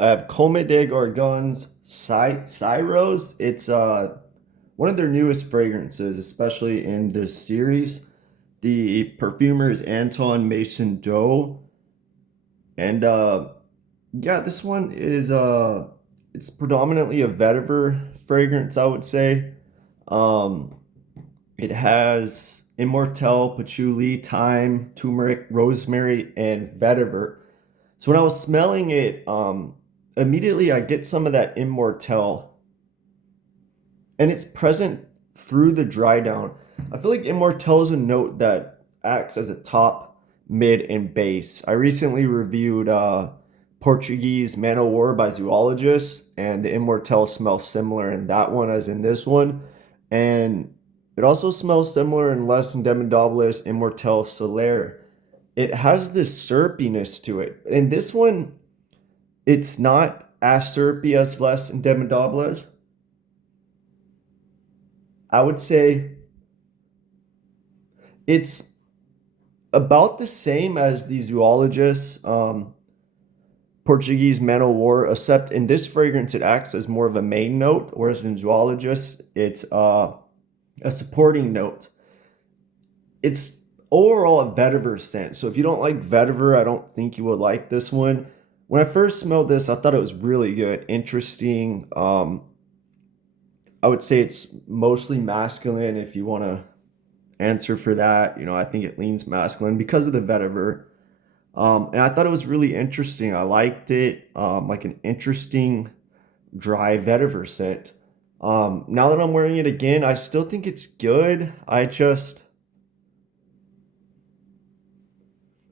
I have Comme de Garcons Syros. It's one of their newest fragrances, especially in this series. The perfumer is Anton Mason Doe. And yeah, this one is it's predominantly a vetiver fragrance, I would say. Um it has immortelle, patchouli, thyme, turmeric, rosemary, and vetiver. So when I was smelling it, immediately I get some of that immortelle, and it's present through the dry down. I feel like immortelle is a note that acts as a top, mid, and base. I recently reviewed Portuguese Man o' War by Zoologists, and the immortelle smells similar in that one as in this one. And it also smells similar in Les Indemendables Immortelle Solaire. It has this syrupiness to it. In this one, it's not as syrupy as Les Indemendables. I would say it's about the same as the zoologist Portuguese Man o' War, except in this fragrance it acts as more of a main note, whereas in zoologist it's a supporting note. It's overall a vetiver scent. So if you don't like vetiver, I don't think you would like this one. When I first smelled this, I thought it was really good, interesting. I would say it's mostly masculine if you want to answer for that. I think it leans masculine because of the vetiver. And I thought it was really interesting. I liked it, like an interesting dry vetiver scent. Now that I'm wearing it again, I still think it's good.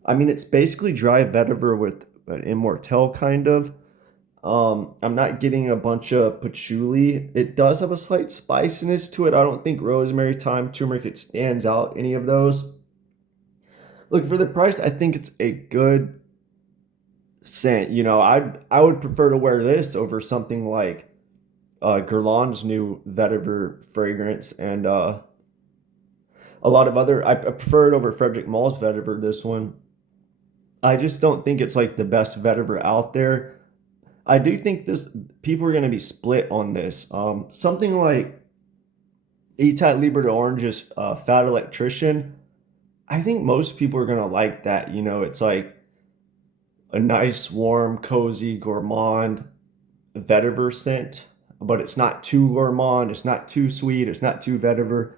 I mean, it's basically dry vetiver with an immortelle kind of. I'm not getting a bunch of patchouli. It does have a slight spiciness to it. I don't think rosemary, thyme, turmeric, it stands out any of those. Look, for the price, I think it's a good scent. I would prefer to wear this over something like Guerlain's new vetiver fragrance and a lot of other. I prefer it over Frederick Mall's vetiver. This one, I just don't think it's like the best vetiver out there. I do think this people are going to be split on this. Something like Etat Libre d'Orange's Fat Electrician. I think most people are going to like that. It's like a nice, warm, cozy, gourmand vetiver scent, but it's not too gourmand. It's not too sweet. It's not too vetiver.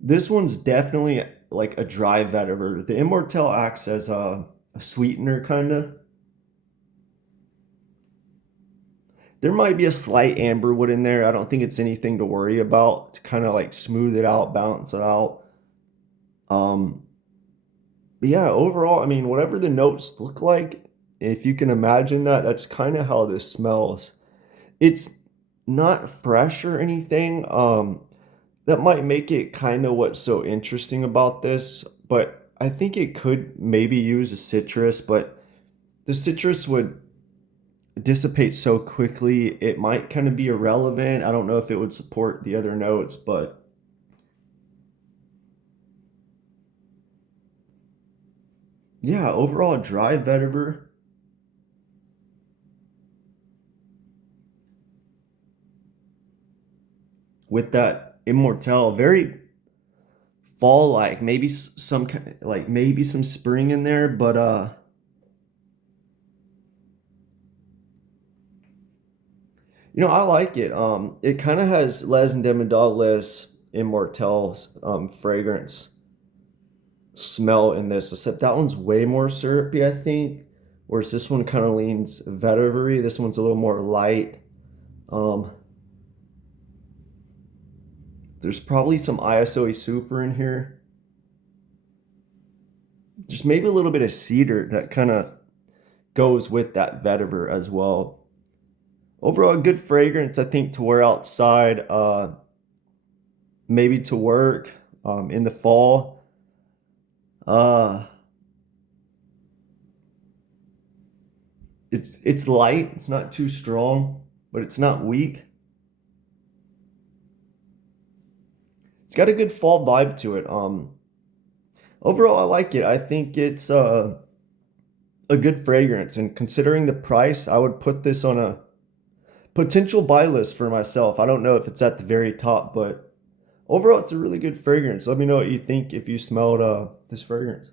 This one's definitely like a dry vetiver. The Immortelle acts as a sweetener, kind of. There might be a slight amberwood in there. I don't think it's anything to worry about to kind of like smooth it out, balance it out. Um, but yeah, overall, I mean, whatever the notes look like, if you can imagine that, that's kind of how this smells. It's not fresh or anything. That might make it kind of what's so interesting about this, but I think it could maybe use a citrus, but the citrus would dissipate so quickly, it might kind of be irrelevant. I don't know if it would support the other notes, but yeah, overall, dry vetiver with that immortelle, very fall-like, maybe some like maybe some spring in there, but I like it. It kind of has Les Indemendables Immortelles fragrance smell in this, except that one's way more syrupy, I think. Whereas this one kind of leans vetivery. This one's a little more light. Um, there's probably some ISOE super in here. Just maybe a little bit of cedar that kind of goes with that vetiver as well. Overall, a good fragrance, I think, to wear outside, maybe to work in the fall. Uh, it's light. It's not too strong, but it's not weak. It's got a good fall vibe to it. Overall, I like it. I think it's a good fragrance. And considering the price, I would put this on a potential buy list for myself. I don't know if it's at the very top, but overall, it's a really good fragrance. Let me know what you think if you smelled this fragrance.